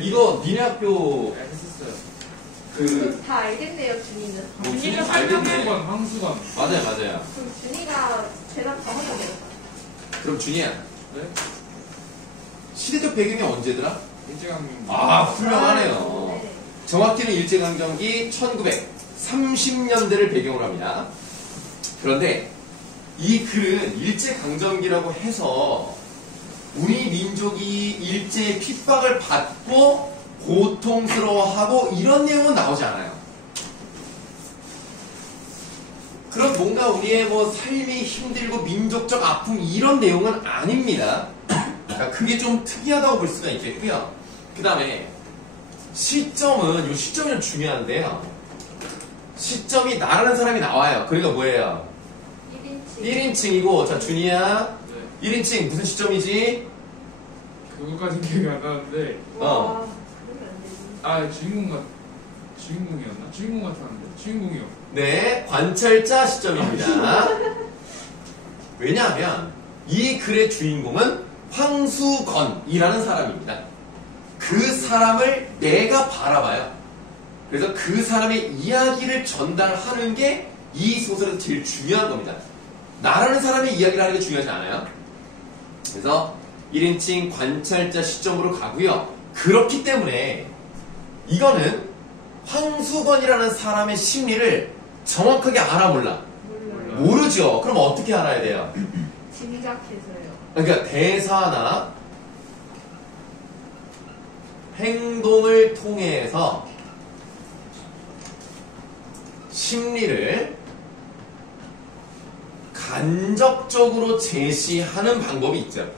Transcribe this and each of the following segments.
이거 니네 학교 했었어요. 다 알겠네요, 준이는. 준이는 알겠네. 황수건. 맞아요, 맞아요. 그럼 준이가 대답 정확하게 되겠다. 그럼 준이야, 네? 시대적 배경이 언제더라? 일제강점기. 아, 훌륭하네요. 네. 정확히는 일제강점기 1930년대를 배경으로 합니다. 그런데 이 글은 일제강점기라고 해서 우리 민족이 일제의 핍박을 받고 고통스러워하고 이런 내용은 나오지 않아요. 그럼 뭔가 우리의 뭐 삶이 힘들고 민족적 아픔 이런 내용은 아닙니다. 그러니까 그게 좀 특이하다고 볼 수가 있겠고요. 그 다음에 시점은, 이 시점이 좀 중요한데요. 시점이 나라는 사람이 나와요. 그러니까 뭐예요? 1인칭. 1인칭이고, 자, 준이야. 네. 1인칭 무슨 시점이지? 그거까진 기억이 안 나는데. 와, 그러면 안 되지. 아, 주인공이었나? 주인공 같았는데. 주인공이요. 네, 관찰자 시점입니다. 왜냐하면 이 글의 주인공은 황수건이라는 사람입니다. 그 사람을 내가 바라봐요. 그래서 그 사람의 이야기를 전달하는 게 이 소설에서 제일 중요한 겁니다. 나라는 사람의 이야기를 하는 게 중요하지 않아요. 그래서 1인칭 관찰자 시점으로 가고요. 그렇기 때문에 이거는 황수건이라는 사람의 심리를 정확하게 알아 몰라? 몰라요. 모르죠. 그럼 어떻게 알아야 돼요? 짐작해서요. 그러니까 대사나 행동을 통해서 심리를 간접적으로 제시하는 방법이 있죠.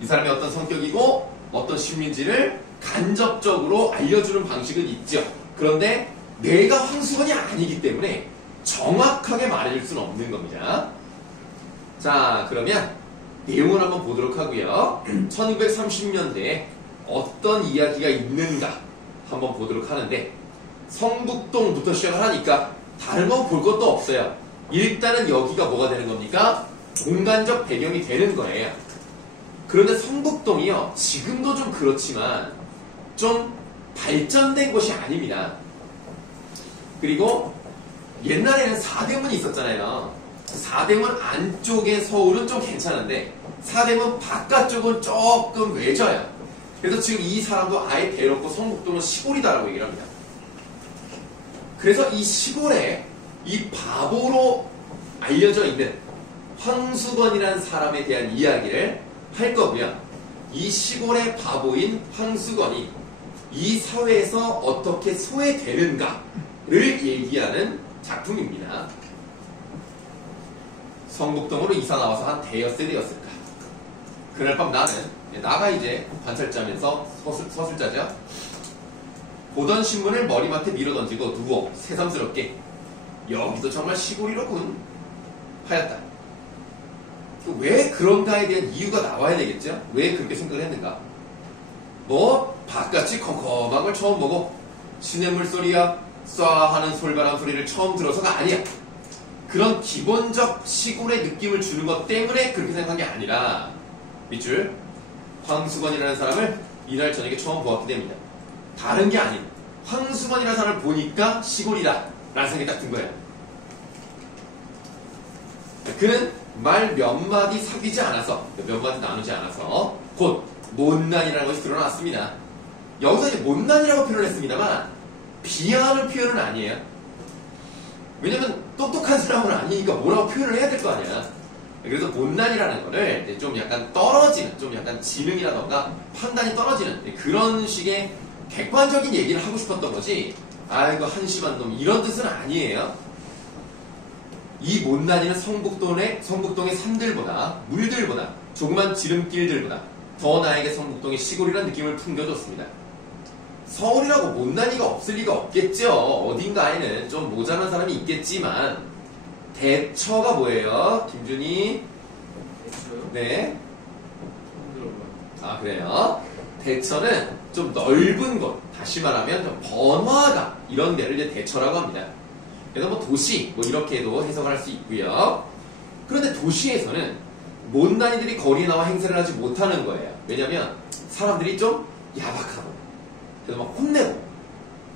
이 사람이 어떤 성격이고 어떤 심리인지를 간접적으로 알려주는 방식은 있죠. 그런데 내가 황수건이 아니기 때문에 정확하게 말해줄 수는 없는 겁니다. 자, 그러면 내용을 한번 보도록 하고요. 1930년대에 어떤 이야기가 있는가 한번 보도록 하는데, 성북동부터 시작을 하니까 다른 건 볼 것도 없어요. 일단은 여기가 뭐가 되는 겁니까? 공간적 배경이 되는 거예요. 그런데 성북동이요, 지금도 좀 그렇지만 좀 발전된 곳이 아닙니다. 그리고 옛날에는 사대문이 있었잖아요. 사대문 안쪽의 서울은 좀 괜찮은데 사대문 바깥쪽은 조금 외져요. 그래서 지금 이 사람도 아예 대놓고 성북동은 시골이다라고 얘기를 합니다. 그래서 이 시골에 이 바보로 알려져 있는 황수건이라는 사람에 대한 이야기를 할 거고요. 이 시골의 바보인 황수건이 이 사회에서 어떻게 소외되는가를 얘기하는 작품입니다. 성북동으로 이사 나와서 한 대여섯 되었을까. 그날 밤 나가 이제 관찰자면서 서술자죠. 보던 신문을 머리맡에 밀어던지고 누워 새삼스럽게 여기도 정말 시골이로군 하였다. 왜 그런가에 대한 이유가 나와야 되겠죠? 왜 그렇게 생각을 했는가? 뭐 바깥이 컴컴한 걸 처음 보고 시냇물 소리야 쏴 하는 솔바람 소리를 처음 들어서가 아니야. 그런 기본적 시골의 느낌을 주는 것 때문에 그렇게 생각한 게 아니라 밑줄 황수건이라는 사람을 이날 저녁에 처음 보았기 때문이다. 다른 게 아닌 황수건이라는 사람을 보니까 시골이다 라는 생각이 딱 든 거예요. 그는 말 몇 마디 사귀지 않아서, 몇 마디 나누지 않아서 곧 못난이라는 것이 드러났습니다. 여기서 이제 못난이라고 표현을 했습니다만 비하하는 표현은 아니에요. 왜냐면 똑똑한 사람은 아니니까 뭐라고 표현을 해야 될 거 아니야. 그래서 못난이라는 거를 이제 좀 약간 떨어지는, 좀 약간 지능이라던가 판단이 떨어지는 그런 식의 객관적인 얘기를 하고 싶었던 거지, 아이고 한심한 놈 이런 뜻은 아니에요. 이 못난이는 성북동의 산들보다, 물들보다, 조그만 지름길들보다 더 나에게 성북동의 시골이라는 느낌을 풍겨줬습니다. 서울이라고 못난이가 없을 리가 없겠죠. 어딘가에는 좀 모자란 사람이 있겠지만 대처가 뭐예요? 김준희? 대처요? 네. 처음 들어봐요. 아, 그래요? 대처는 좀 넓은 곳, 다시 말하면 좀 번화가 이런 데를 이제 대처라고 합니다. 그래서 뭐 도시 뭐 이렇게도 해석을 할 수 있고요. 그런데 도시에서는 못난이들이 거리에 나와 행세를 하지 못하는 거예요. 왜냐면 사람들이 좀 야박하고 그래서 막 혼내고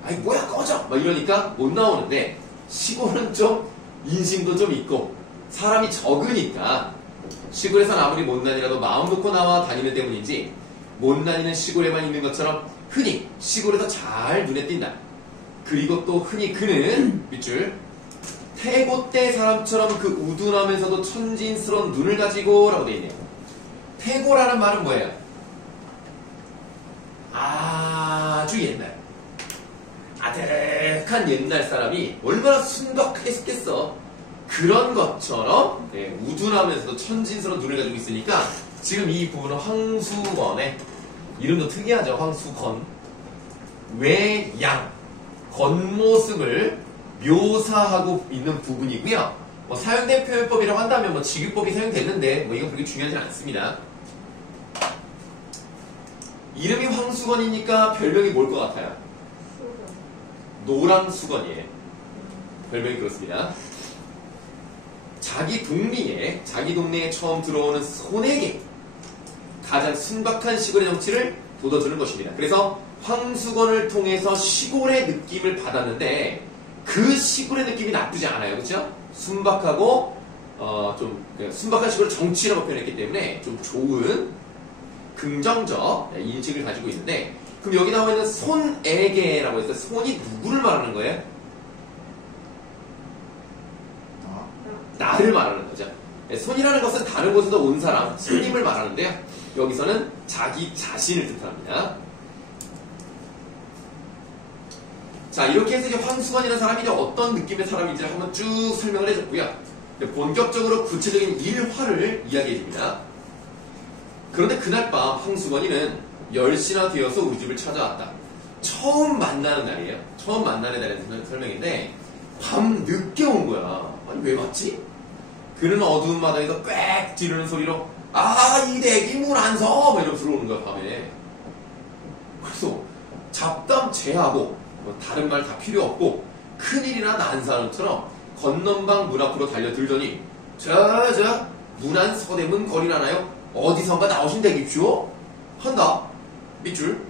아이 뭐야 꺼져 막 이러니까 못 나오는데 시골은 좀 인심도 좀 있고 사람이 적으니까 시골에선 아무리 못난이라도 마음 놓고 나와 다니는 때문인지 못난이는 시골에만 있는 것처럼 흔히 시골에서 잘 눈에 띈다. 그리고 또 흔히 그는 밑줄 태고 때 사람처럼 그 우둔하면서도 천진스러운 눈을 가지고 라고 되어 있네요. 태고라는 말은 뭐예요? 아주 옛날 아득한 옛날 사람이 얼마나 순박하게 습겠어. 그런 것처럼 우둔하면서도 천진스러운 눈을 가지고 있으니까 지금 이 부분은 황수건의 이름도 특이하죠. 황수건 외양 겉모습을 묘사하고 있는 부분이고요. 뭐 사용된 표현법이라고 한다면 뭐 직유법이 사용됐는데 뭐 이건 그렇게 중요하지 않습니다. 이름이 황수건이니까 별명이 뭘 것 같아요? 노랑수건이에요. 별명이 그렇습니다. 자기 동네에 처음 들어오는 손에게 가장 순박한 시골의 정치를 돋워주는 것입니다. 그래서 황수건을 통해서 시골의 느낌을 받았는데 그 시골의 느낌이 나쁘지 않아요. 그렇죠? 순박하고 좀 순박한 시골의 정치라고 표현했기 때문에 좀 좋은 긍정적 인식을 가지고 있는데 그럼 여기 나와 있는 손에게라고 해서 손이 누구를 말하는 거예요? 나를 말하는 거죠. 손이라는 것은 다른 곳에서 온 사람, 손님을 말하는데요. 여기서는 자기 자신을 뜻합니다. 자, 이렇게 해서 이제 황수건이라는 사람이 이제 어떤 느낌의 사람인지를 한번 쭉 설명을 해줬고요. 본격적으로 구체적인 일화를 이야기해줍니다. 그런데 그날 밤 황수건이는 10시나 되어서 우리 집을 찾아왔다. 처음 만나는 날이에요. 처음 만나는 날의 설명인데 밤 늦게 온 거야. 아니 왜 왔지? 그는 어두운 마당에서 꽥 지르는 소리로 이 댁이 물 안 서! 막 이러고 들어오는 거야 밤에. 그래서 잡담 제하고 뭐 다른 말 다 필요 없고 큰일이나 난 사람처럼 건넌방 문 앞으로 달려들더니 문안 서대문 거리라나요? 어디선가 나오신 댁이죠? 한다. 밑줄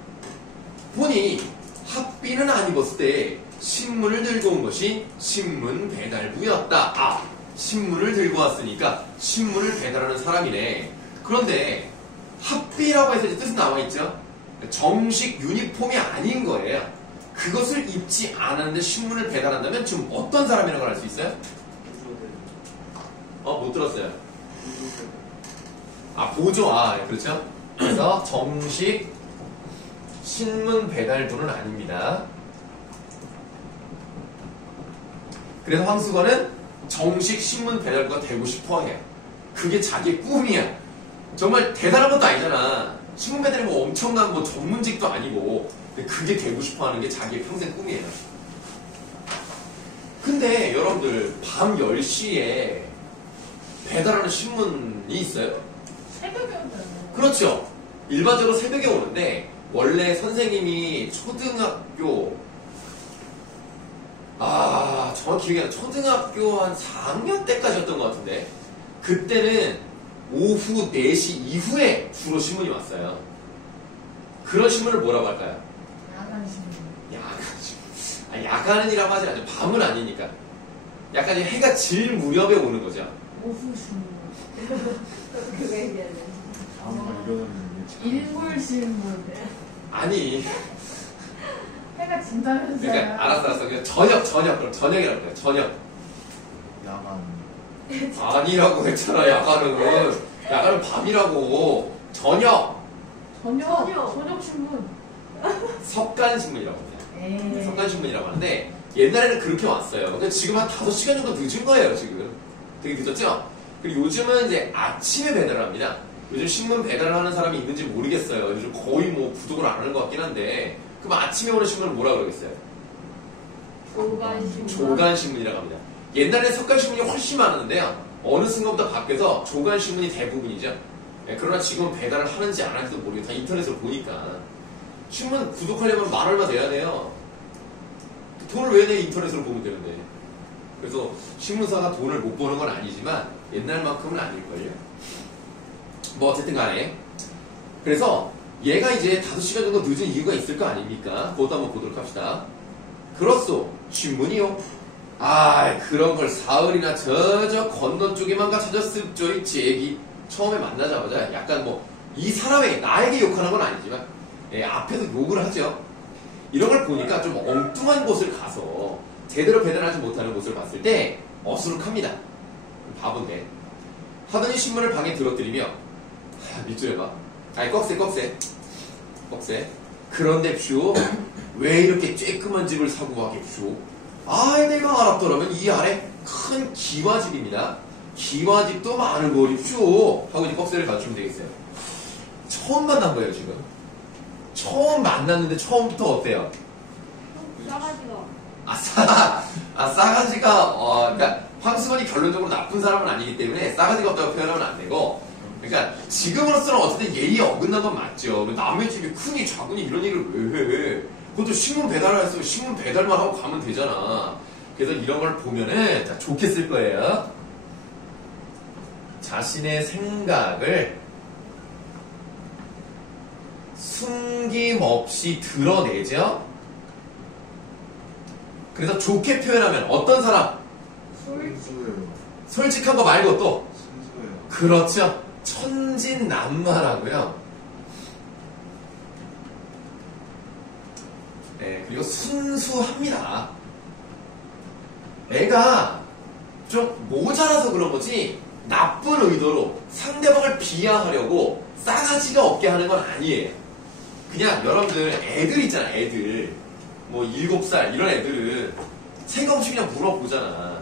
보니 학비는 안 입었을 때 신문을 들고 온 것이 신문 배달부였다. 신문을 들고 왔으니까 신문을 배달하는 사람이네. 그런데 학비라고 해서 뜻은 나와 있죠. 정식 유니폼이 아닌 거예요. 그것을 입지 않았는데 신문을 배달한다면 지금 어떤 사람이라고 알 수 있어요? 못 들었어요. 보조. 그렇죠. 그래서 정식 신문 배달부는 아닙니다. 그래서 황수건은 정식 신문 배달부가 되고 싶어 해요. 그게 자기의 꿈이야. 정말 대단한 것도 아니잖아. 신문 배달이 뭐 엄청난 뭐 전문직도 아니고. 근데 그게 되고 싶어 하는 게 자기의 평생 꿈이에요. 근데 여러분들 밤 10시에 배달하는 신문이 있어요? 새벽에 온다는 그렇죠. 일반적으로 새벽에 오는데 원래 선생님이 초등학교 정확히 기억이 안 나. 초등학교 한 4학년 때까지였던 것 같은데 그때는 오후 4시 이후에 주로 신문이 왔어요. 그런 신문을 뭐라고 할까요? 야간 신문. 야간 신문. 야간이라고 하지 않죠. 밤은 아니니까. 약간 해가 질 무렵에 오는 거죠. 오후 신문. 그거 얘기하네. 일몰 신문. 아니. 해가 진다면서요. 그러니까 알았어. 그냥 저녁. 그럼 저녁이라고 해요. 저녁. 야간. 아니라고 했잖아. 야간은 밤이라고. 저녁 신문. 석간신문이라고 해요. 에이. 석간신문이라고 하는데 옛날에는 그렇게 왔어요. 근데 지금 한 5시간 정도 늦은 거예요. 지금 되게 늦었죠? 그리고 요즘은 이제 아침에 배달을 합니다. 요즘 신문 배달을 하는 사람이 있는지 모르겠어요. 요즘 거의 뭐 구독을 안 하는 것 같긴 한데 그럼 아침에 오는 신문을 뭐라 그러겠어요? 조간신문. 조간신문이라고 합니다. 옛날에 석간신문이 훨씬 많았는데요. 어느 순간부터 바뀌어서 조간신문이 대부분이죠. 그러나 지금 배달을 하는지 안 하는지도 모르겠어요. 다 인터넷으로 보니까. 신문 구독하려면 만 얼마 내야 돼요. 돈을 왜 내? 인터넷으로 보면 되는데. 그래서 신문사가 돈을 못 버는 건 아니지만 옛날만큼은 아닐걸요. 뭐 어쨌든 간에 그래서 얘가 이제 5시간 정도 늦은 이유가 있을 거 아닙니까? 그것도 한번 보도록 합시다. 그렇소. 신문이요. 아, 그런 걸 사흘이나 저 건너 쪽에만 가 찾았을 줄 제기. 처음에 만나자마자 약간 뭐 이 사람에게 나에게 욕하는 건 아니지만 예, 앞에서 욕을 하죠. 이런 걸 보니까 좀 엉뚱한 곳을 가서 제대로 배달하지 못하는 곳을 봤을 때 어수룩합니다. 바본데 하더니 신문을 방에 들어뜨리며 밑줄 해봐. 아니 꺽쇠. 그런데쇼 왜 이렇게 쬐끄만 집을 사고 가겠쇼? 아, 내가 알았더라면 이 안에 큰 기와집입니다. 기와집도 많은 거립쇼 하고 이제 꺽쇠를 가르치면 되겠어요. 처음 만난 거예요 지금. 처음 만났는데 처음부터 어때요? 싸가지가. 싸가지가 그러니까 황수건이 결론적으로 나쁜 사람은 아니기 때문에 싸가지가 없다고 표현하면 안 되고, 그러니까 지금으로서는 어쨌든 예의에 어긋난 건 맞죠. 남의 집이 크니 작으니 이런 얘기를 왜 해? 그것도 신문 배달을 했으면 신문 배달만 하고 가면 되잖아. 그래서 이런 걸 보면은 자, 좋게 쓸 거예요. 자신의 생각을 숨김없이 드러내죠. 그래서 좋게 표현하면 어떤 사람? 순수해요. 솔직한 거 말고 또 순수해요. 그렇죠. 천진난만하고요. 네, 그리고 순수합니다. 애가 좀 모자라서 그런 거지 나쁜 의도로 상대방을 비하하려고 싸가지가 없게 하는 건 아니에요. 그냥 여러분들 애들 있잖아. 애들 뭐 7살 이런 애들은 생각 없이 그냥 물어보잖아.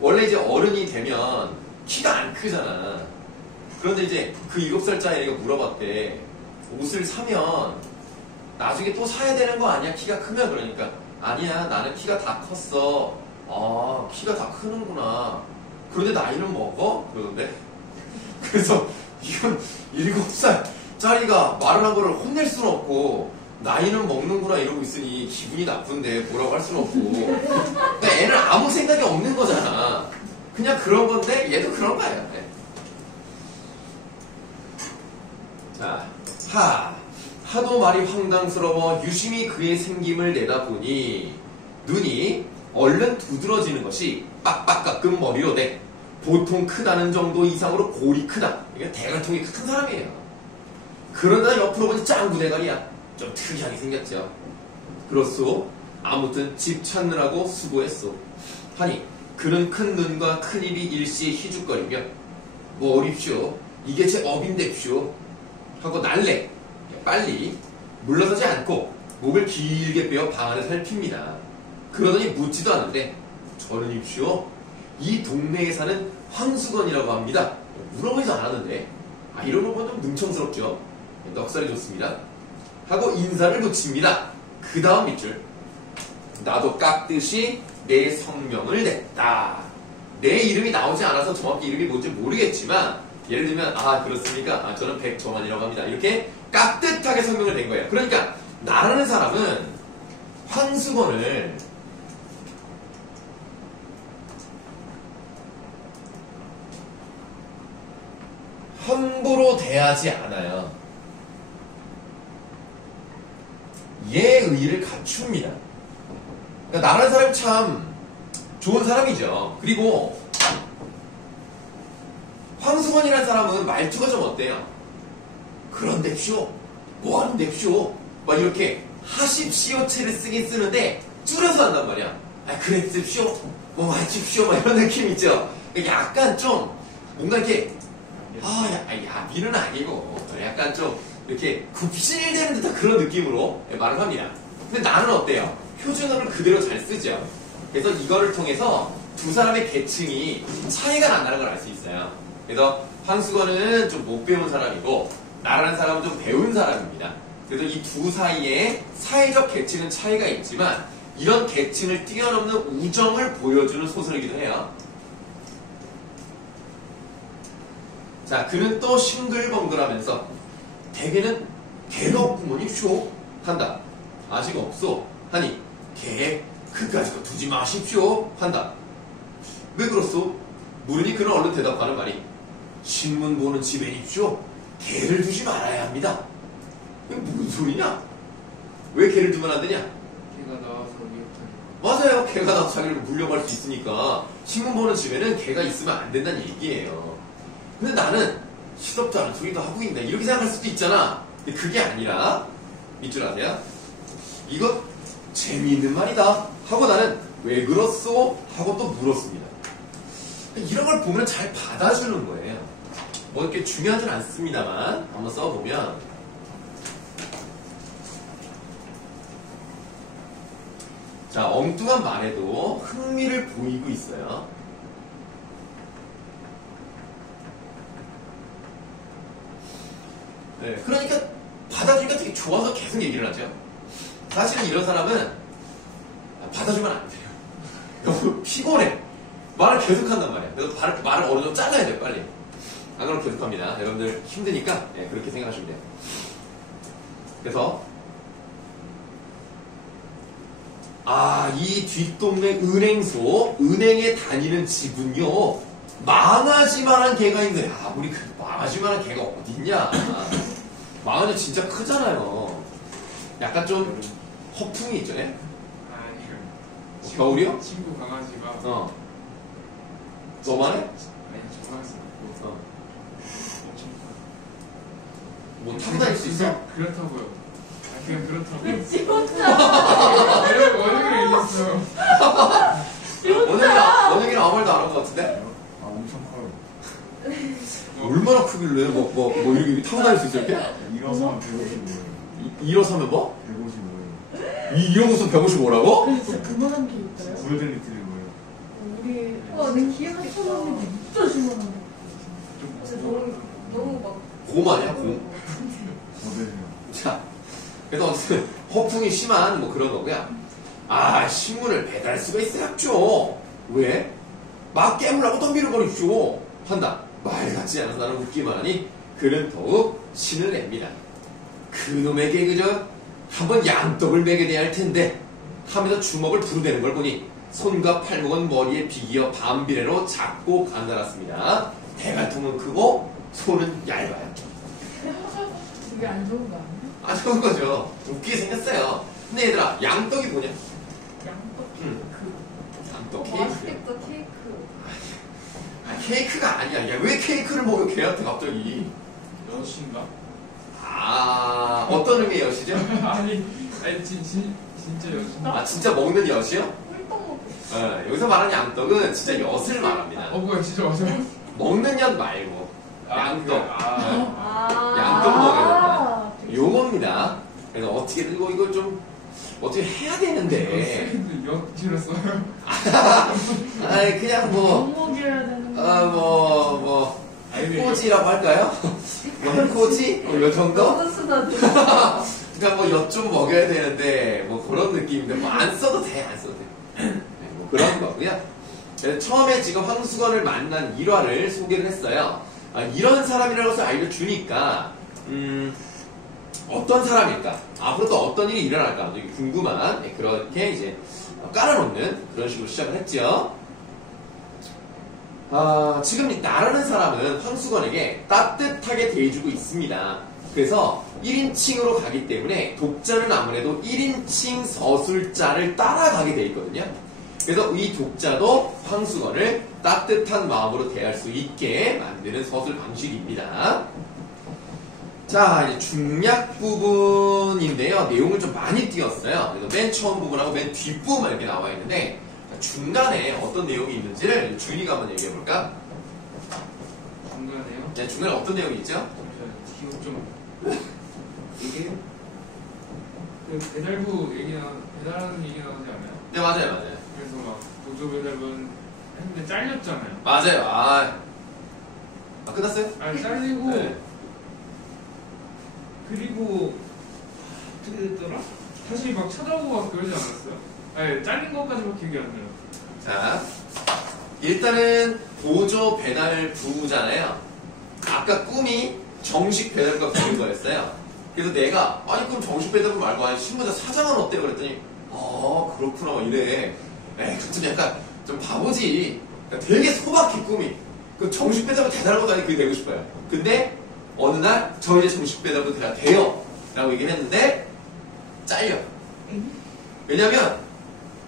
원래 이제 어른이 되면 키가 안 크잖아. 그런데 이제 그 7살짜리 애가 물어봤대. 옷을 사면 나중에 또 사야 되는 거 아니야? 키가 크면. 그러니까 아니야, 나는 키가 다 컸어. 아, 키가 다 크는구나. 그런데 나이는 먹어? 그러던데. 그래서 이건 7살짜리가 말을 한 거를 혼낼 수는 없고 나이는 먹는구나 이러고 있으니 기분이 나쁜데 뭐라고 할 수는 없고. 근데 애는 아무 생각이 없는 거잖아. 그냥 그런 건데 얘도 그런 거예요. 네. 자, 하도 말이 황당스러워 유심히 그의 생김을 내다보니 눈이 얼른 두드러지는 것이 빡빡 깎은 머리로 돼 보통 크다는 정도 이상으로 골이 크다. 이게 대갈통이 큰 사람이에요. 그러다 옆으로 보니 짱구 대가리야. 좀 특이하게 생겼죠. 그렇소. 아무튼 집 찾느라고 수고했소. 하니 그는 큰 눈과 큰 입이 일시에 희죽거리며 뭐 어립쇼. 이게 제 업인데쇼. 하고 날래 빨리 물러서지 않고 목을 길게 빼어 방 안을 살핍니다. 그러더니 묻지도 않는데 저는 입쇼. 이 동네에 사는 황수건이라고 합니다. 물어보지도 않았는데 이런 건 좀 능청스럽죠. 넉살이 좋습니다. 하고 인사를 붙입니다. 그 다음 밑줄. 나도 깎듯이 내 성명을 냈다. 내 이름이 나오지 않아서 정확히 이름이 뭔지 모르겠지만 예를 들면 그렇습니까? 저는 백정환이라고 합니다. 이렇게 깍듯하게 성명을 낸 거예요. 그러니까 나라는 사람은 황수건을 함부로 대하지 않아요. 예의를 갖춥니다. 그러니까 나라는 사람이 참 좋은 사람이죠. 그리고 황수건이라는 사람은 말투가 좀 어때요? 그런데쇼, 뭐하는데쇼, 막 이렇게 하십시오체를 쓰긴 쓰는데 줄여서 한단 말이야. 그랬습쇼, 뭐 하십시오, 막 이런 느낌 있죠. 약간 좀 뭔가 이렇게 야비는 아니고 약간 좀 이렇게 굽신대는 듯한 그런 느낌으로 말을 합니다. 근데 나는 어때요? 표준어를 그대로 잘 쓰죠. 그래서 이거를 통해서 두 사람의 계층이 차이가 난다는 걸 알 수 있어요. 그래서 황수건은 좀 못 배운 사람이고 나라는 사람은 좀 배운 사람입니다. 그래서 이 두 사이에 사회적 계층은 차이가 있지만 이런 계층을 뛰어넘는 우정을 보여주는 소설이기도 해요. 자, 그는 또 싱글벙글하면서 대개는 개가 없구먼 입쇼 한다. 아직 없소 하니 개 그까짓 두지 마십시오 한다. 왜 그렇소? 물으니 그는 얼른 대답하는 말이 신문 보는 집에 입쇼. 개를 두지 말아야 합니다. 이게 무슨 소리냐? 왜 개를 두면 안 되냐? 걔가 나와서 위협하는 맞아요. 개가 나서 자기를 물려갈 수 있으니까 신문 보는 집에는 개가 있으면 안 된다는 얘기예요. 근데 나는 시덥지 않은 소리도 하고 있네. 이렇게 생각할 수도 있잖아. 근데 그게 아니라 밑줄 아세요? 이거 재미있는 말이다 하고 나는 왜 그렇소? 하고 또 물었습니다. 이런 걸 보면 잘 받아주는 거예요. 뭐 이렇게 중요하진 않습니다만 한번 써보면 자, 엉뚱한 말에도 흥미를 보이고 있어요. 네, 그러니까 받아주니까 되게 좋아서 계속 얘기를 하죠. 사실은 이런 사람은 받아주면 안 돼요. 너무 피곤해. 말을 계속 한단 말이야. 그래서 말을 어느 정도 잘라야 돼요, 빨리. 안 그러면 계속 합니다. 여러분들 힘드니까 네, 그렇게 생각하시면 돼요. 그래서 이 뒷동네 은행소, 은행에 다니는 집은요, 망하지만한 개가 있는데, 우리 그 망하지만한 개가 어딨냐? 망하면 진짜 크잖아요. 약간 좀 허풍이 있죠, 예? 아니요. 겨울이요? 친구 강아지가 너만해? 아니 저 강아지 있고 엄청 커요. 뭐 타고 다닐 수 있어? 그렇다고요. 그냥 그렇다고. 지 혼자. 원영이를 이겼어요. 원영이랑 아무 말도 안 한 것 같은데? 엄청 커요. 얼마나 크길래? 이렇게 타고 다닐 수 있어, 이렇게? 일어서면 155예요. 일어서면 뭐? 155예요. 이러고서 155라고? 근데 진짜 그만한 게 있어요? 골든 리트리버예요. 우리 내 기억이 사촌언니도 진짜 심한데. 너무 막. 곰 아니야, 곰? 거대해요. 자, 그래서 어쨌든 허풍이 심한 뭐 그런 거고요. 신문을 배달할 수가 있어야죠. 왜? 막 깨물라고 덤비는 버리십시오. 한다. 말 같지 않아서 나는 웃기만 하니 그는 더욱 신을 냅니다. 그놈에게 그저 한번 양떡을 먹여야 할 텐데 하면서 주먹을 부르대는 걸 보니 손과 팔목은 머리에 비기어 밤비례로 작고 가느랐습니다. 대갈통은 크고 손은 얇아요. 그게 안 좋은 거 아니야? 안 좋은 거죠. 웃기게 생겼어요. 근데 얘들아, 양떡이 뭐냐? 양떡 양떡 케이크. 맛있겠다, 케이크. 케이크가 아니야. 야, 왜 케이크를 먹여, 걔한테 갑자기? 여신가? 어떤 의미의 여시죠? 아니 진짜 여신. 진짜 먹는 여시요? 꿀떡 먹고. 여기서 말하는 양떡은 진짜 엿을 말합니다. 뭐야 진짜 맞아요? 먹는 엿 말고, 양떡. 양떡 아. 먹어야 된다. 요겁니다. 그래서 어떻게든 이걸 좀, 어떻게 해야 되는데. 역 질렀어요. 그냥 뭐, 먹여야 되는 거. 코지라고 할까요? 코지? 요 정도? 너무 순하다. 그러니까 뭐 엿 좀 먹여야 되는데 뭐 그런 느낌인데 뭐 안 써도 돼, 안 써도 돼. 네, 뭐 그런 거고요. 그래서 처음에 지금 황수건을 만난 일화를 소개를 했어요. 이런 사람이라고 해서 알려주니까 어떤 사람일까? 앞으로 또 어떤 일이 일어날까? 되게 궁금한 그렇게 이제 깔아놓는 그런 식으로 시작을 했죠. 지금 나라는 사람은 황수건에게 따뜻하게 대해주고 있습니다. 그래서 1인칭으로 가기 때문에 독자는 아무래도 1인칭 서술자를 따라가게 돼 있거든요. 그래서 이 독자도 황수건을 따뜻한 마음으로 대할 수 있게 만드는 서술 방식입니다. 자, 이제 중략 부분인데요. 내용을 좀 많이 띄웠어요. 그래서 맨 처음 부분하고 맨 뒷부분만 이렇게 나와 있는데 중간에 어떤 내용이 있는지를 준이가 한번 얘기해 볼까? 중간에요? 네, 중간에 어떤 내용이 있죠? 기억 좀. 이게 그 배달부 배달하는 얘기 나오지 않아요? 네, 맞아요. 그래서 막 보조 배달분 했는데 잘렸잖아요. 맞아요. 끝났어요? 잘리고 네. 그리고 어떻게 됐더라? 다시 막 찾아오고 막 그러지 않았어요? 잘린 것까지만 기억이 안 나요. 자, 일단은 보조 배달부잖아요. 아까 꿈이 정식 배달부가 되는 거였어요. 그래서 내가 그럼 정식 배달부 말고 신문사 사장은 어때요? 그랬더니 그렇구나 막 이래. 좀 약간 좀 바보지. 되게 소박해 꿈이. 그 정식 배달부 대단한 것도 아니고 그게 되고 싶어요. 근데 어느 날 저 이제 정식 배달부 돼야 돼요 라고 얘기를 했는데 잘려. 왜냐면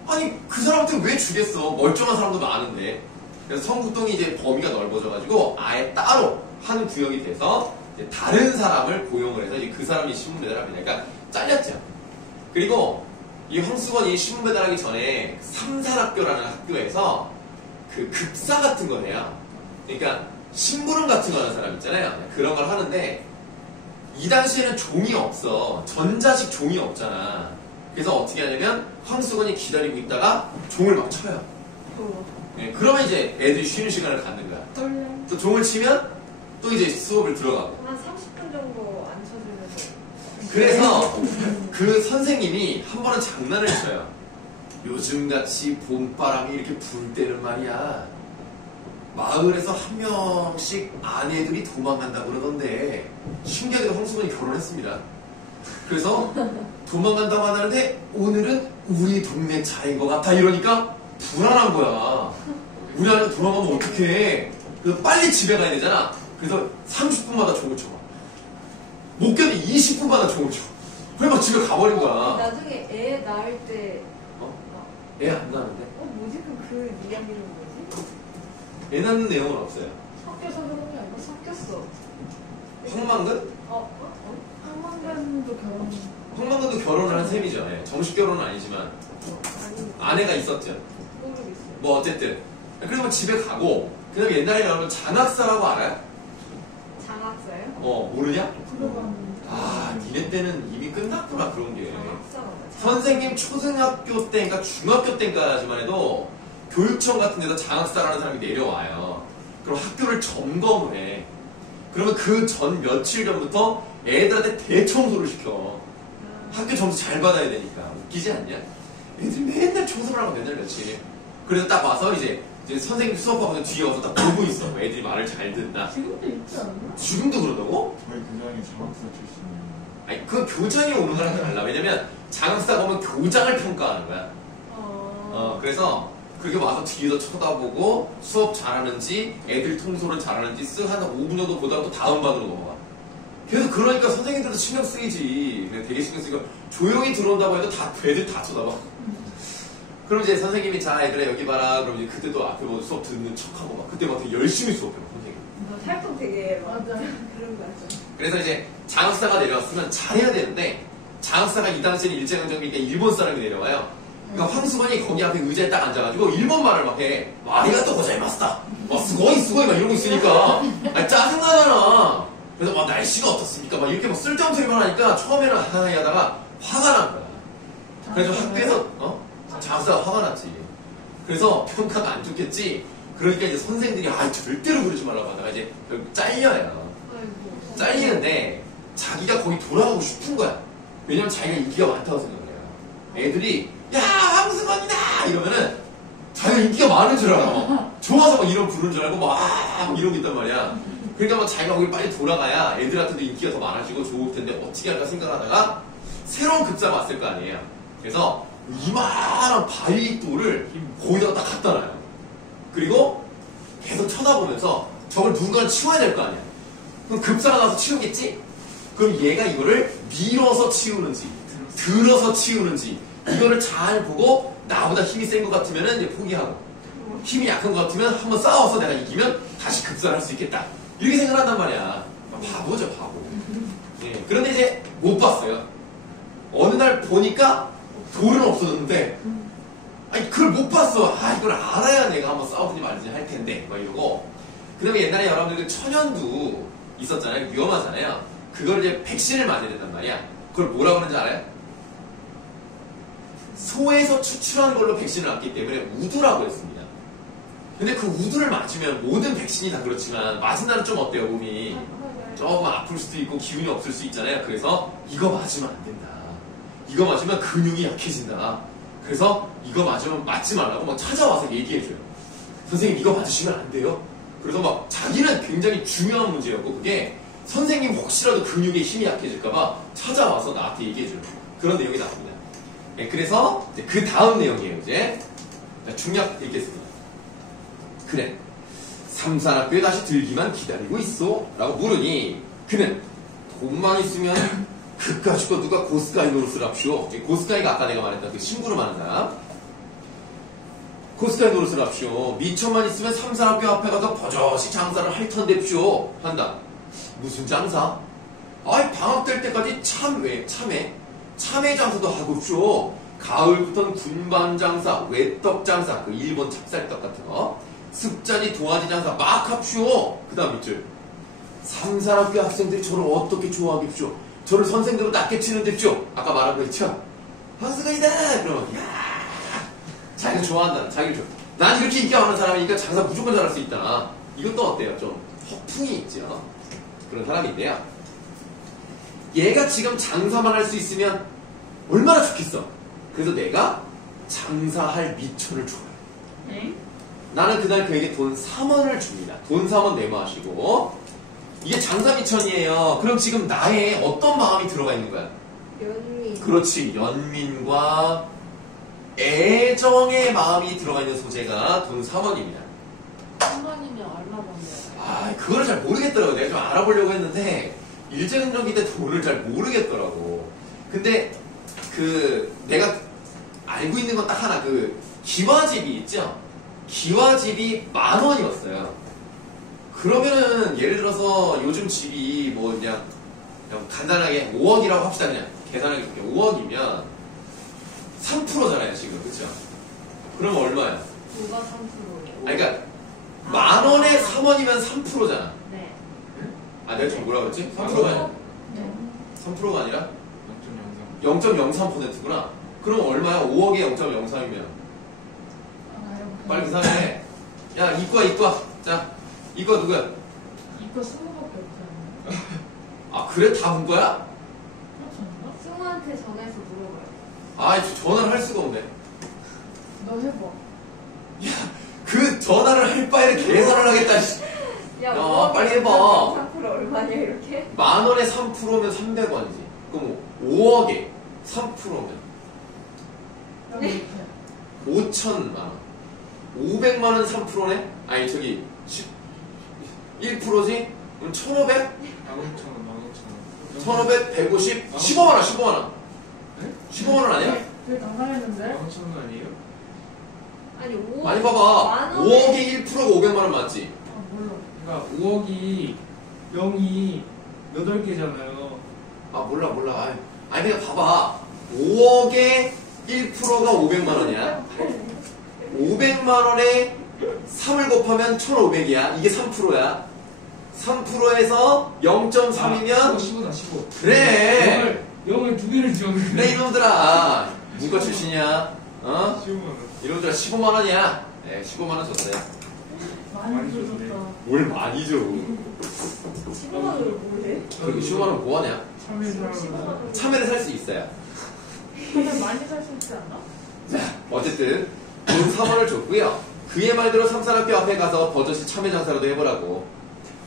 아니 그 사람한테 왜 주겠어. 멀쩡한 사람도 많은데. 그래서 성북동이 이제 범위가 넓어져가지고 아예 따로 한 구역이 돼서 이제 다른 사람을 고용을 해서 이제 그 사람이 신문 배달합니다. 그러니까 잘렸죠. 그리고 이 황수건이 신문 배달하기 전에 삼산학교라는 학교에서 그 급사 같은 거 해요. 그러니까 심부름 같은 거 하는 사람 있잖아요. 그런 걸 하는데 이 당시에는 종이 없어. 전자식 종이 없잖아. 그래서 어떻게 하냐면 황수건이 기다리고 있다가 종을 막 쳐요. 네, 그러면 이제 애들이 쉬는 시간을 갖는 거야. 또 종을 치면 또 이제 수업을 들어가고. 한 30분 정도 안 쳐주면서. 그래서 그 선생님이 한 번은 장난을 쳐요. 요즘같이 봄바람이 이렇게 불 때는 말이야. 마을에서 한 명씩 아내들이 도망간다고 그러던데 신기하게도 황수건이 결혼했습니다. 그래서 도망간다고 하는데 오늘은 우리 동네 차인 것 같아 이러니까 불안한 거야. 우리 아내가 도망가면 어떡해. 그래서 빨리 집에 가야 되잖아. 그래서 30분마다 종을 쳐. 못 견디 20분마다 종을 쳐. 그래 막 집에 가버린 거야. 나중에 애 낳을 때. 애 안 나는데? 뭐지? 그 이야기는 뭐지? 애 낳는 내용은 없어요. 섞여서 그런 게 아니고 섞였어. 황만근? 한만간도 결혼. 황만근도 결혼을 한 셈이죠. 예, 정식 결혼은 아니지만 아니, 아내가 있었죠. 모르겠어요. 뭐 어쨌든 그리고 집에 가고 그 다음에 옛날에 여러분 장학사라고 알아요? 장학사요? 모르냐? 들어가는. 아 니네 때는 이미 끝났구나 그런 게. 장학사가 선생님 초등학교 때 그러니까 중학교 때까지만 해도 교육청 같은 데서 장학사라는 사람이 내려와요. 그럼 학교를 점검을 해. 그러면 그 전 며칠 전부터 애들한테 대청소를 시켜. 학교 점수 잘 받아야 되니까. 웃기지 않냐? 애들이 맨날 청소를 하고 맨날 며칠. 그래서 딱 와서 이제 선생님 수업하고 뒤에 와서 딱 보고 있어. 애들이 말을 잘 듣나. 지금도 있지 않나? 지금도 그러다고? 저희 교장이 장학사 출신이에요. 아니, 그 교장이 오는 거랑 달라. 왜냐면 장학사가 오면 교장을 평가하는 거야. 그래서 그렇게 와서 뒤에서 쳐다보고 수업 잘하는지 애들 통솔은 잘하는지 쓱 한 5분 정도 보다가 또 다음 반으로 넘어가. 계속 그러니까 선생님들도 신경 쓰이지. 되게 신경 쓰이고 조용히 들어온다고 해도 다 애들 다 쳐다봐. 그럼 이제 선생님이 자 애들아 여기 봐라. 그럼 이제 그때도 앞에 뭐 수업 듣는 척하고 막 그때 막 되게 열심히 수업해요 선생님. 활동 되게 막 맞아. 그런 거 하죠. 그래서 이제 장학사가 내려왔으면 잘해야 되는데 장학사가 이 당시에는 일제강점기니까 일본 사람이 내려와요. 그러니까 황수건이 거기 앞에 의자에 딱 앉아가지고 일본 말을 막 해. 마리가또 고자이마스다. 스고이 막 이러고 있으니까 짜증나잖아. 그래서 막 날씨가 어떻습니까? 막 이렇게 막 쓸데없는 소리만 하니까 처음에는 하나히 하다가 화가 난 거야. 그래서 학교에서 장학사가 화가 났지. 그래서 평가가 안 좋겠지. 그러니까 이제 선생들이 절대로 그러지 말라고 하다가 이제 결국 잘려요. 아이고. 잘리는데 자기가 거기 돌아가고 싶은 거야. 왜냐면 자기가 인기가 많다고 생각을 해요. 애들이 야 황수건이다 이러면은 자기가 인기가 많은 줄 알아. 좋아서 막 이름 부르는 줄 알고 막 이러고 있단 말이야. 그러니까 막 자기가 거기 빨리 돌아가야 애들한테도 인기가 더 많아지고 좋을 텐데 어떻게 할까 생각하다가 새로운 급사가 왔을 거 아니에요. 그래서 이만한 바위돌을 거기다가 딱 갖다 놔요. 그리고 계속 쳐다보면서 저걸 누군가는 치워야 될 거 아니야. 그럼 급사가 나와서 치우겠지? 그럼 얘가 이거를 밀어서 치우는지 들어서 치우는지 이거를 잘 보고 나보다 힘이 센 것 같으면 이제 포기하고 힘이 약한 것 같으면 한번 싸워서 내가 이기면 다시 급사를 할 수 있겠다. 이렇게 생각한단 말이야. 바보죠 바보. 예, 그런데 이제 못 봤어요. 어느 날 보니까 돌은 없어졌는데 아니 그걸 못 봤어. 이걸 알아야 내가 한번 싸우든지 말든지 할 텐데 막 이러고. 그 다음에 옛날에 여러분들 천연두 있었잖아요. 위험하잖아요. 그걸 이제 백신을 맞아야 된단 말이야. 그걸 뭐라고 하는지 알아요? 소에서 추출한 걸로 백신을 맞기 때문에 우두라고 했습니다. 근데 그 우두를 맞으면 모든 백신이 다 그렇지만 맞은 날은 좀 어때요 몸이? 조금 아플 수도 있고 기운이 없을 수 있잖아요. 그래서 이거 맞으면 안 된다. 이거 맞으면 근육이 약해진다. 그래서 이거 맞으면 맞지 말라고 막 찾아와서 얘기해줘요. 선생님 이거 맞으시면 안 돼요. 그래서 막 자기는 굉장히 중요한 문제였고 그게 선생님 혹시라도 근육에 힘이 약해질까봐 찾아와서 나한테 얘기해줘요. 그런 내용이 나옵니다. 네, 그래서 이제 그 다음 내용이에요. 이제 중약 읽겠습니다. 그래 삼산학교에 다시 들기만 기다리고 있어 라고 물으니 그는 돈만 있으면 그까짓 거 누가 고스카이 노릇을 합시오. 고스카이가 아까 내가 말했던 그 심부름 하는 사람. 고스카이 노릇을 합시오. 미천만 있으면 삼산학교 앞에 가서 버젓이 장사를 할 텐데쇼. 한다. 무슨 장사? 아이 방학 될 때까지 참외 장사도 하고쇼. 가을부터는 군반 장사, 외떡 장사, 그 일본 찹쌀떡 같은 거, 습자니 동아지 장사 막 합쇼. 그 다음 밑줄. 삼산학교 학생들이 저를 어떻게 좋아하겠쇼. 저를 선생님으로 낮게 치는데쇼. 아까 말한 거 있죠? 황수가이다! 그러면 야 자기가 좋아한다. 자기를 좋아. 난 이렇게 인기 많은 사람이니까 장사 무조건 잘할 수 있다. 이것도 어때요? 좀 허풍이 있죠. 그런 사람인데요. 얘가 지금 장사만 할 수 있으면 얼마나 좋겠어. 그래서 내가 장사할 미천을 줘요. 응? 나는 그날 그에게 돈 3원을 줍니다. 돈 3원 네모하시고. 이게 장사 미천이에요. 그럼 지금 나의 어떤 마음이 들어가 있는 거야? 연미. 그렇지. 연민과 애정의 마음이 들어가 있는 소재가 돈 3원입니다. 3번이면 얼마 번대요? 아, 그거를 잘 모르겠더라고. 내가 좀 알아보려고 했는데 일제강점기 때 돈을 잘 모르겠더라고. 근데 내가 알고 있는 건 딱 하나. 기와집이 있죠? 기와집이 10,000원이었어요. 그러면은 예를 들어서 요즘 집이 뭐 그냥 간단하게 5억이라고 합시다. 그냥 계산하기 좋게 5억이면 3%잖아요 지금. 그쵸? 그러면 얼마야? 누가 3%예요? 아니 그러니까 10,000원에 3원이면 3%잖아. 네. 아 내가 지금 뭐라 그랬지? 3%가 아니라 네. 3%가 아니라 0.03. 0.03%구나. 그럼 얼마야? 5억에 0.03이면 빨리 계산해. 야 이과 자 이과 누구야? 이거 20밖에 없잖아요. 아 그래? 다 본 거야? 그렇잖아. 승우한테 전화해서 물어봐요. 아 전화를 할 수가 없네. 너 해봐. 그 전화를 할 바에는 계산을 하겠다. 씨. 야, 야, 빨리 해봐. 3% 얼마냐 이렇게? 10,000원에 3%면 300원이지. 그럼 5억에 3%면 네. 5,000만 원. 500만 원 3%네? 아니 저기 1%지? 그럼 1,500? 15,000원. 1,500, 150, 15만 원, 15만 원. 네? 15만 원 아니야? 되게 당당했는데? 15,000원 아니에요? 아니 5억. 아니 봐봐. 5억에 1%가 500만 원 맞지? 아 몰라. 그러니까 5억이 0이 8개잖아요. 아 몰라. 아니 그냥 봐봐. 5억에 1%가 500만 원이야. 500만 원에 3을 곱하면 1,500이야. 이게 3%야. 3%에서 0.3이면 15다 15. 그래. 0을 2개를 지었는데. 그래 이놈들아. 누가 출신이야? 어? 15만원. 이놈들아 15만 원이야. 네, 15만 원 줬어요. 많이 많이 줬다. 뭘 많이 줘. 15만 원을 뭐해? 그리고 15만 원 뭐하냐? 15만 원. 참외를 살 수 있어야. 근데 많이 살 수 있지 않아? 자, 어쨌든 돈 3원을 줬고요. 그의 말대로 삼산학교 앞에 가서 버젓이 참외 장사라도 해보라고.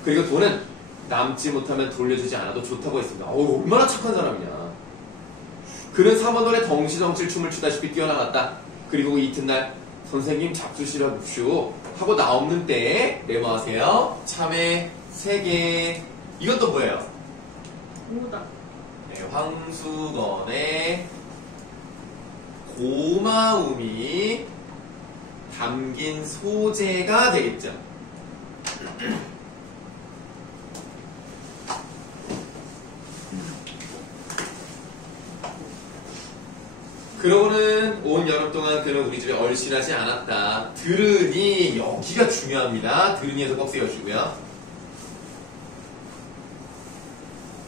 그리고 돈은 남지 못하면 돌려주지 않아도 좋다고 했습니다. 어우, 얼마나 착한 사람이냐. 그는 3원원에 덩실덩실 춤을 추다시피 뛰어나갔다. 그리고 이튿날 선생님 잡수시라고쇼 하고 나오는 때에 메모하세요. 참외 3개. 이건 또 뭐예요? 오다. 네, 황수건의 고마움이 담긴 소재가 되겠죠. 그러고는 온 여름 동안 그는 우리 집에 얼씬하지 않았다. 들으니 여기가 중요합니다. 들으니에서 꼭 세워주고요.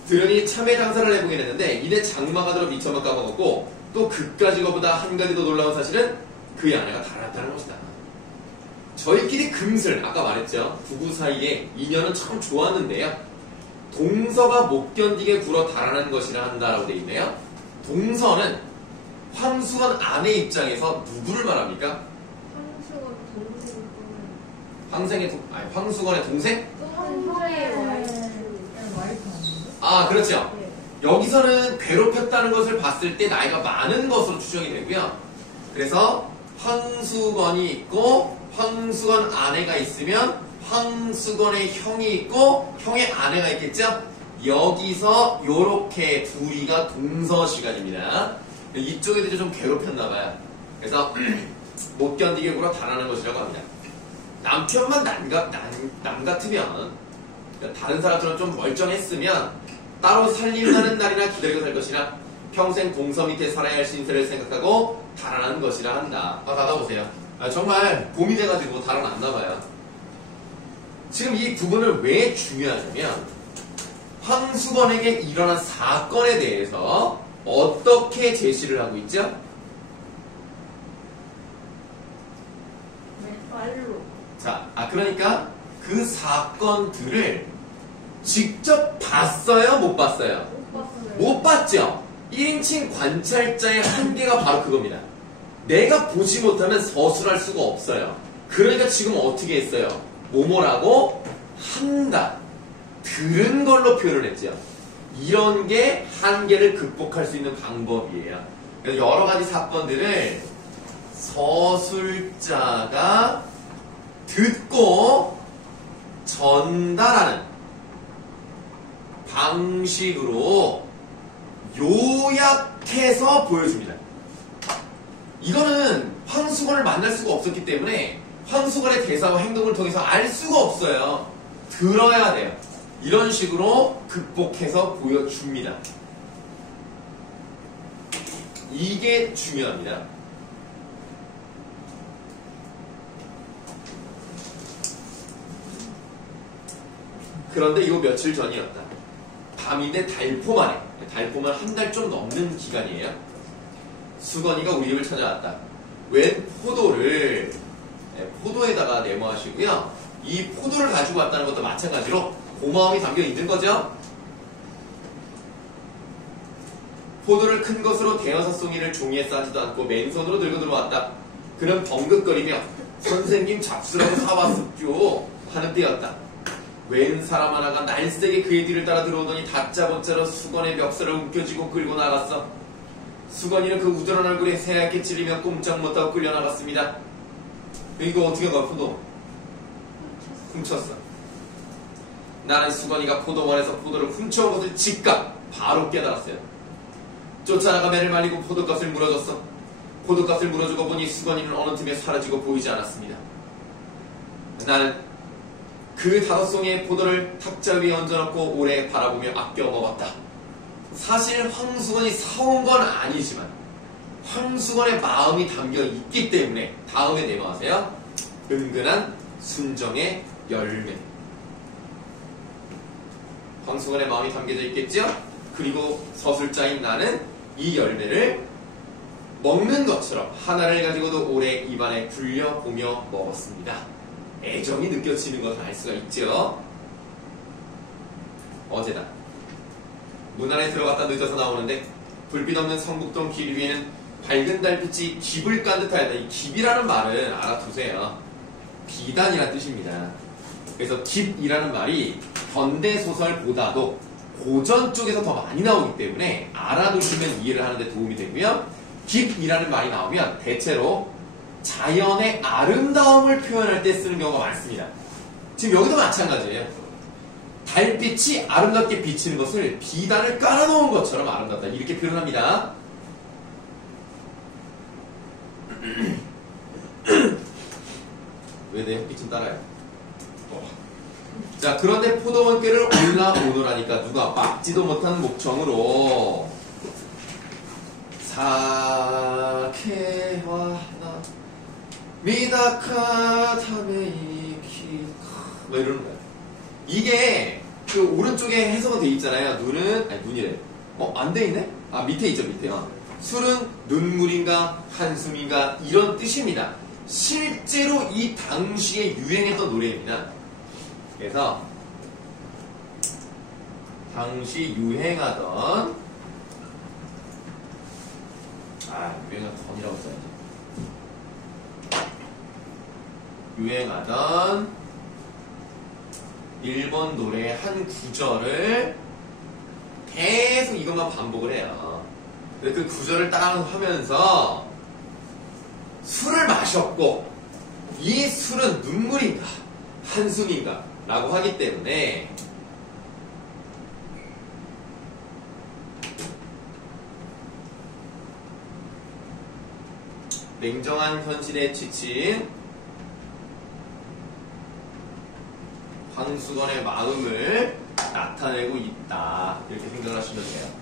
들으니 참외 장사를 해보긴 했는데 이내 장마가 들어 미처만 까먹었고 또 그까지 거보다 한 가지 더 놀라운 사실은 그의 아내가 달아났다는 것이다. 저희끼리 금슬, 아까 말했죠. 부부 사이에 인연은 참 좋았는데요. 동서가 못 견디게 굴어 달아난 것이라 한다라고 되어 있네요. 동서는 황수건 아내 입장에서 누구를 말합니까? 황수건 동생 황수건의 동생? 또는 형의 와이프. 와이프 아닌데? 아, 그렇죠. 네. 여기서는 괴롭혔다는 것을 봤을 때 나이가 많은 것으로 추정이 되고요. 그래서 황수건이 있고 황수건 아내가 있으면 황수건의 형이 있고 형의 아내가 있겠죠? 여기서 요렇게 둘이가 동서시간입니다. 이쪽에 대해 좀 괴롭혔나봐요. 그래서 못 견디게 굴어 달아나는 것이라고 합니다. 남편만 남 같으면, 다른 사람처럼 좀 멀쩡했으면 따로 살림나는 날이나 기다리고 살 것이라 평생 동서 밑에 살아야 할 신세를 생각하고 달아나는 것이라 한다. 닫아보세요. 정말 봄이 돼가지고 달아났나봐요. 지금 이 부분을 왜 중요하냐면 황수건에게 일어난 사건에 대해서 어떻게 제시를 하고 있죠? 말로. 자, 그러니까 그 사건들을 직접 봤어요? 못 봤어요? 못 봤어요. 못 봤죠? 1인칭 관찰자의 한계가 바로 그겁니다. 내가 보지 못하면 서술할 수가 없어요. 그러니까 지금 어떻게 했어요? 뭐뭐라고 한다. 들은 걸로 표현을 했죠. 이런 게 한계를 극복할 수 있는 방법이에요. 그래서 여러 가지 사건들을 서술자가 듣고 전달하는 방식으로 요약해서 보여줍니다. 이거는 황수건을 만날 수가 없었기 때문에 황수건의 대사와 행동을 통해서 알 수가 없어요. 들어야 돼요. 이런 식으로 극복해서 보여줍니다. 이게 중요합니다. 그런데 이거 며칠 전이었다. 밤인데 달포만에, 달포만 한 달 좀 넘는 기간이에요. 수건이가 우리 집을 찾아왔다. 웬 포도를 포도에다가 네모하시고요. 이 포도를 가지고 왔다는 것도 마찬가지로 고마움이 담겨 있는 거죠. 포도를 큰 것으로 대여섯 송이를 종이에 싸지도 않고 맨손으로 들고 들어왔다. 그는 벙긋거리며 선생님 잡수라고 사왔습죠 하는 때였다. 웬 사람 하나가 날쌔게 그의 뒤를 따라 들어오더니 다짜고짜로 수건의 멱살을 움켜쥐고 끌고 나갔어. 수건이는 그 우드란 얼굴에 새하얗게 찔리며 꼼짝 못하고 끌려나갔습니다. 이거 어떻게 가 포도? 훔쳤어. 나는 수건이가 포도원에서 포도를 훔쳐온 것을 즉각 바로 깨달았어요. 쫓아나가 매를 말리고 포도값을 물어줬어. 포도값을 물어주고 보니 수건이는 어느 틈에 사라지고 보이지 않았습니다. 나는 그 5송이의 포도를 탁자 위에 얹어놓고 오래 바라보며 아껴 먹었다. 사실 황수건이 사온 건 아니지만 황수건의 마음이 담겨 있기 때문에 다음에 내놓으세요. 은근한 순정의 열매. 황수건의 마음이 담겨져 있겠죠? 그리고 서술자인 나는 이 열매를 먹는 것처럼 하나를 가지고도 오래 입안에 굴려보며 먹었습니다. 애정이 느껴지는 것을 알 수가 있죠. 어제다. 문 안에 들어갔다 늦어서 나오는데 불빛 없는 성북동 길 위에는 밝은 달빛이 깁을 깐 듯하였다. 이 깁이라는 말은 알아두세요. 비단이라는 뜻입니다. 그래서 깁이라는 말이 현대소설보다도 고전 쪽에서 더 많이 나오기 때문에 알아두시면 이해를 하는데 도움이 되고요. 깁이라는 말이 나오면 대체로 자연의 아름다움을 표현할 때 쓰는 경우가 많습니다. 지금 여기도 마찬가지예요. 달빛이 아름답게 비치는 것을 비단을 깔아놓은 것처럼 아름답다. 이렇게 표현합니다. 왜 내 햇빛은 따라요? 자, 그런데 포도원길을 올라오노라니까 누가 막지도 못한 목청으로 사케와 나 미다카 타메이키 뭐 이러는 거야. 이게 그 오른쪽에 해석은 돼 있잖아요. 눈은 아니 눈이래. 안 돼 있네? 밑에 있죠. 밑에요. 술은 눈물인가 한숨인가 이런 뜻입니다. 실제로 이 당시에 유행했던 노래입니다. 그래서 당시 유행하던 유행하던이라고 써야지. 유행하던 일본 노래의 한 구절을 계속 이것만 반복을 해요. 그 구절을 딱 하면서 술을 마셨고 이 술은 눈물인가 한숨인가 라고 하기 때문에 냉정한 현실에 지친 황수건의 마음을 나타내고 있다. 이렇게 생각을 하시면 돼요.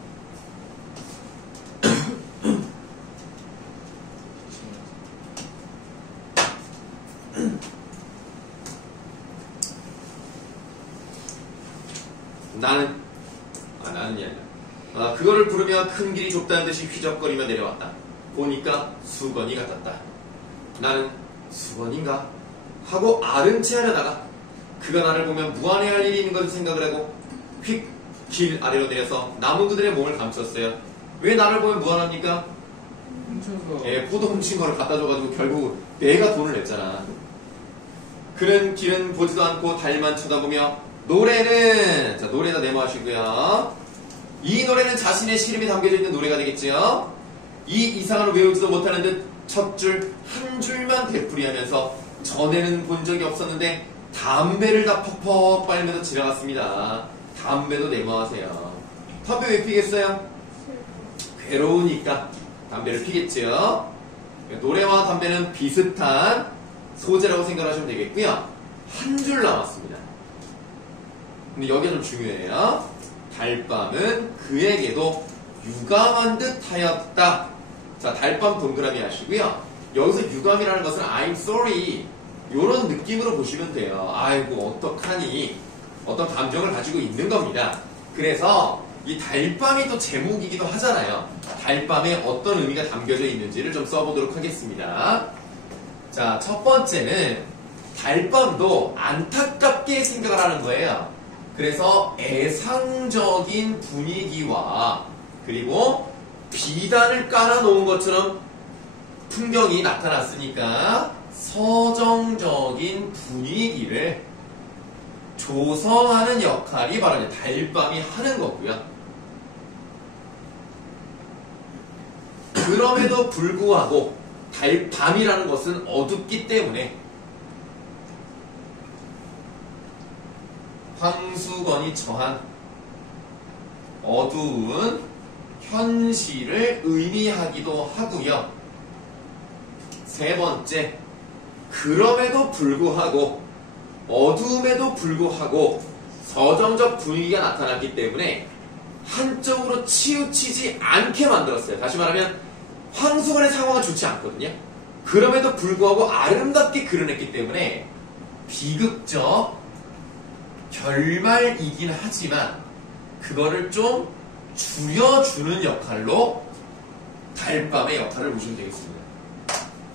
나는이 아니라 그거를 부르며 큰 길이 좁다는 듯이 휘적거리며 내려왔다. 보니까 수건이 같았다. 나는 수건인가? 하고 아른 채 하려다가 그가 나를 보면 무안해할 일이 있는 것을 생각을 하고 휙 길 아래로 내려서 나무 그들의 몸을 감췄어요. 왜 나를 보면 무안합니까? 훔쳐서. 예, 포도 훔친 거를 갖다 줘가지고 결국 내가 돈을 냈잖아. 그는 길은 보지도 않고 달만 쳐다보며 노래는, 자, 노래다 네모하시고요. 이 노래는 자신의 시름이 담겨져 있는 노래가 되겠지요. 이 이상을 외우지도 못하는 듯 첫 줄, 한 줄만 되풀이하면서 전에는 본 적이 없었는데 담배를 다 퍽퍽 빨면서 지나갔습니다. 담배도 네모하세요. 담배 왜 피겠어요? 괴로우니까 담배를 피겠지요. 노래와 담배는 비슷한 소재라고 생각하시면 되겠고요. 한 줄 남았습니다. 근데 여기가 좀 중요해요. 달밤은 그에게도 유감한 듯 하였다. 자, 달밤 동그라미 하시고요. 여기서 유감이라는 것은 I'm sorry 이런 느낌으로 보시면 돼요. 아이고 어떡하니, 어떤 감정을 가지고 있는 겁니다. 그래서 이 달밤이 또 제목이기도 하잖아요. 달밤에 어떤 의미가 담겨져 있는지를 좀 써보도록 하겠습니다. 자, 첫 번째는 달밤도 안타깝게 생각을 하는 거예요. 그래서 애상적인 분위기와 그리고 비단을 깔아놓은 것처럼 풍경이 나타났으니까 서정적인 분위기를 조성하는 역할이 바로 이제 달밤이 하는 거고요. 그럼에도 불구하고 달밤이라는 것은 어둡기 때문에 황수건이 처한 어두운 현실을 의미하기도 하고요. 세 번째, 그럼에도 불구하고 어두움에도 불구하고 서정적 분위기가 나타났기 때문에 한쪽으로 치우치지 않게 만들었어요. 다시 말하면 황수건의 상황은 좋지 않거든요. 그럼에도 불구하고 아름답게 그려냈기 때문에 비극적 결말이긴 하지만 그거를 좀 줄여주는 역할로 달밤의 역할을 보시면 되겠습니다.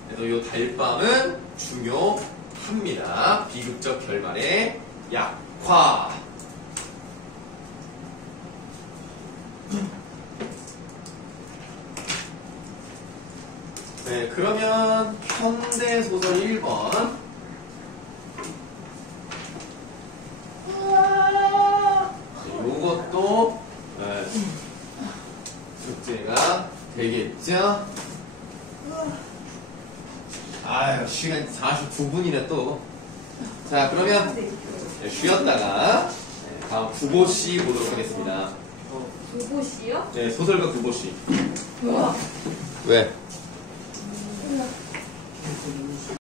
그래서 이 달밤은 중요합니다. 비극적 결말의 약화. 네, 그러면 현대소설 1번. 요것도 숙제가 되겠죠? 아유, 시간 49분이네 또. 자, 그러면 쉬었다가 다음 구보씨 보도록 하겠습니다. 구보씨요? 네, 소설가 구보씨. 우와. 왜?